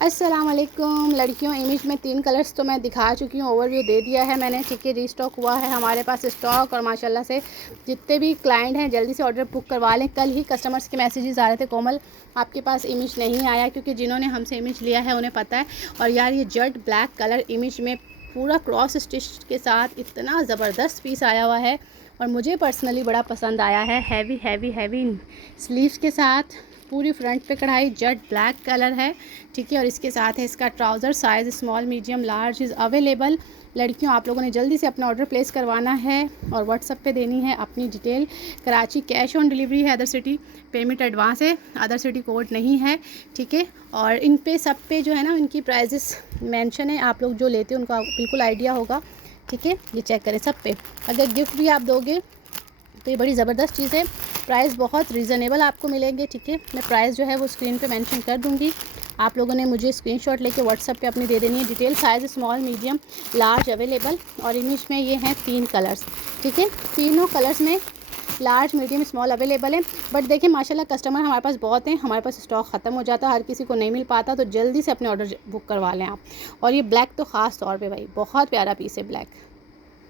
अस्सलाम वालेकुम लड़कियों, इमेज में 3 कलर्स तो मैं दिखा चुकी हूँ, ओवरव्यू दे दिया है मैंने। ठीक है, रीस्टॉक हुआ है हमारे पास स्टॉक और माशाल्लाह से जितने भी क्लाइंट हैं जल्दी से ऑर्डर बुक करवा लें। कल ही कस्टमर्स के मैसेजेस आ रहे थे, कोमल आपके पास इमेज नहीं आया, क्योंकि जिन्होंने हमसे इमेज लिया है उन्हें पता है। और यार ये जेट ब्लैक कलर इमेज में पूरा क्रॉस स्टिच के साथ इतना ज़बरदस्त पीस आया हुआ है और मुझे पर्सनली बड़ा पसंद आया है। हैवी हैवी हैवी स्लीव्स के साथ पूरी फ्रंट पे कढ़ाई, जेट ब्लैक कलर है। ठीक है, और इसके साथ है इसका trouser, size small medium large is available. लड़कियों, आप लोगों ने जल्दी से अपना ऑर्डर प्लेस करवाना है और व्हाट्सएप पे देनी है अपनी detail. Karachi cash on delivery है, अदर सिटी पेमेंट एडवांस है, अदर सिटी कोड नहीं है। ठीक है, और इन पे सब पे जो है ना इनकी प्राइजेस मेंशन है, आप लोग जो लेते हैं उनका बिल्कुल आइडिया होगा। ठीक है, ये चेक करें सब पे। अगर गिफ्ट भी आप दोगे तो ये बड़ी ज़बरदस्त चीज़ है। प्राइस बहुत रीज़नेबल आपको मिलेंगे। ठीक है, मैं प्राइस जो है वो स्क्रीन पे मेंशन कर दूँगी, आप लोगों ने मुझे स्क्रीनशॉट लेके व्हाट्सएप पे अपनी दे देनी है detail. Size small medium large available और इमेज में ये हैं 3 कलर्स। ठीक है, तीनों कलर्स में लार्ज मीडियम स्मॉल अवेलेबल है। बट देखिए माशाल्लाह कस्टमर हमारे पास बहुत हैं, हमारे पास स्टॉक ख़त्म हो जाता है, हर किसी को नहीं मिल पाता, तो जल्दी से अपने ऑर्डर बुक करवा लें आप। और ये ब्लैक तो ख़ास तौर पे भाई बहुत प्यारा पीस है ब्लैक।